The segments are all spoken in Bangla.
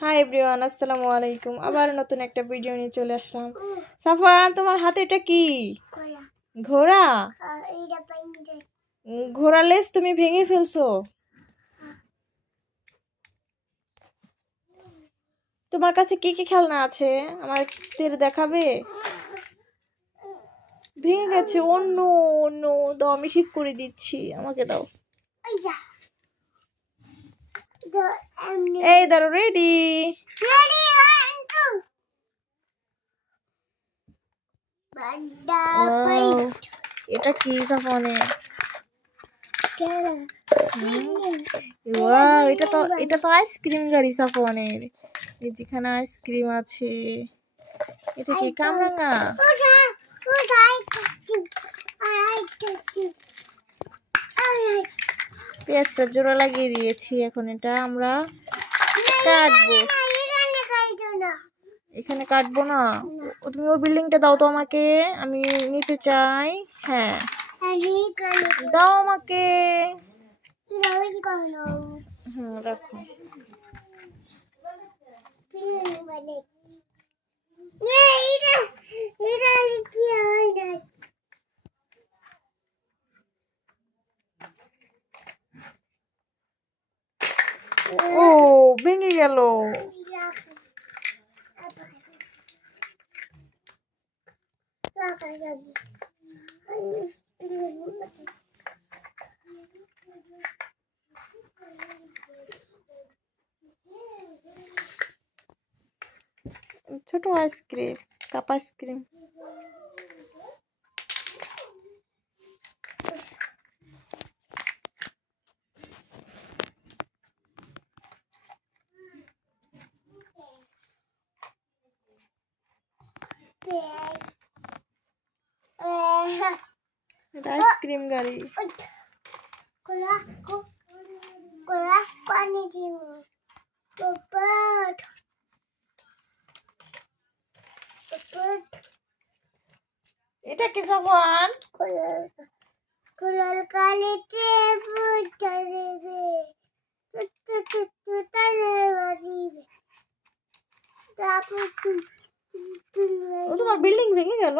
হাই এভরিওয়ান, আসসালামু আলাইকুম। আবার নতুন একটা ভিডিও নিয়ে চলে আসলাম। সাফান, তোমার হাতে এটা কি? ঘোড়া। ঘোড়া লেজ তুমি ভেঙে ফেলছো। তোমার কাছে কি কি খেলনা আছে আমাদের দেখাবে? ভেঙে গেছে। অন্য অন্য দাও, আমি ঠিক করে দিচ্ছি। আমাকে দাও। এই দাঁড়ো, রেডি। এটা কি সাফানের? এটা তো আইসক্রিম গাড়ি সাফানের। এই যেখানে আইসক্রিম আছে। এটা কি কামরাঙা? পেঁয়াজটা জোড়া লাগিয়ে দিয়েছি। এখন এটা আমরা কাটবো। এখানে কাটবো না। তুমি ওই বিল্ডিংটা দাও তো আমাকে, আমি নিতে চাই। হ্যাঁ, দাও আমাকে। রাখো। ও, ভেঙে গেল। ছোট আইসক্রিম, কাপ আইসক্রিম। আইসক্রিম গাড়ি। এটা কি সাবান? ও, তোমার বিল্ডিং ভেঙে গেল।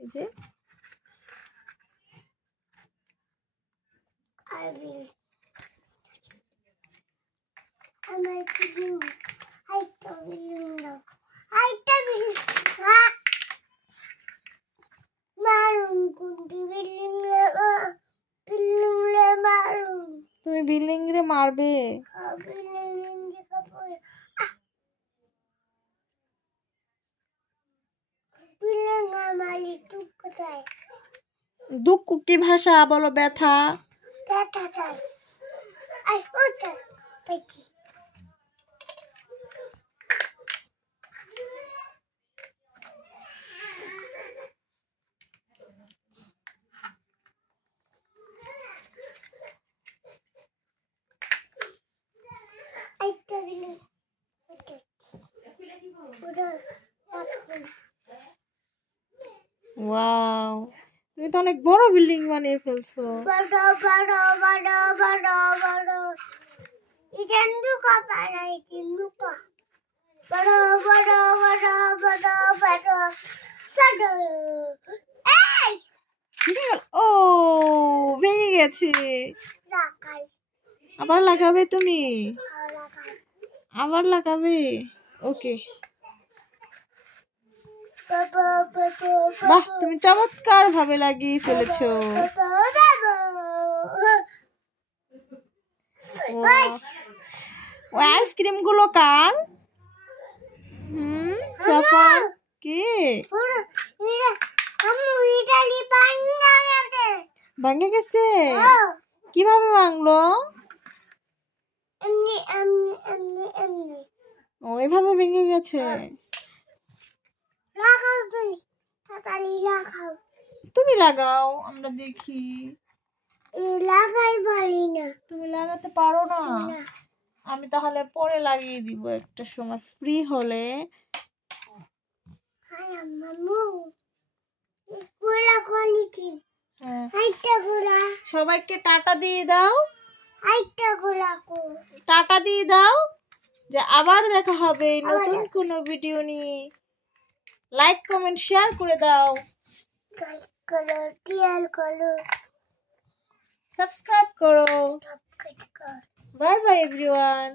এই যে তুমি বিল্ডিং রে মারবে। দুঃখ কি ভাষা বলো? ব্যথা। ওয়াও, তুমি তো অনেক বড় বিল্ডিং বানিয়ে ফেলছো। ও, ভেঙে গেছে। আবার লাগাবে তুমি? আবার লাগাবে? ওকে। বাহ, তুমি চমৎকার ভাবে লাগিয়ে ফেলেছো। ও আইসক্রিম গুলো কার? সাফান কি ভাঙে গেছে? কিভাবে ভাঙলো? ও, এভাবে ভেঙে গেছে। তুমি লাগাও, আমরা দেখি। তুমি লাগাতে পারো না? আমি তাহলে পরে লাগিয়ে দিব একটা সময় ফ্রি হলে। সবাইকে টাটা দিয়ে দাও। টাটা দিয়ে দাও। যে আবার দেখা হবে নতুন কোনো ভিডিও নিয়ে। লাইক কমেন্ট শেয়ার করে দাও, সাবস্ক্রাইব করো। Bye bye everyone.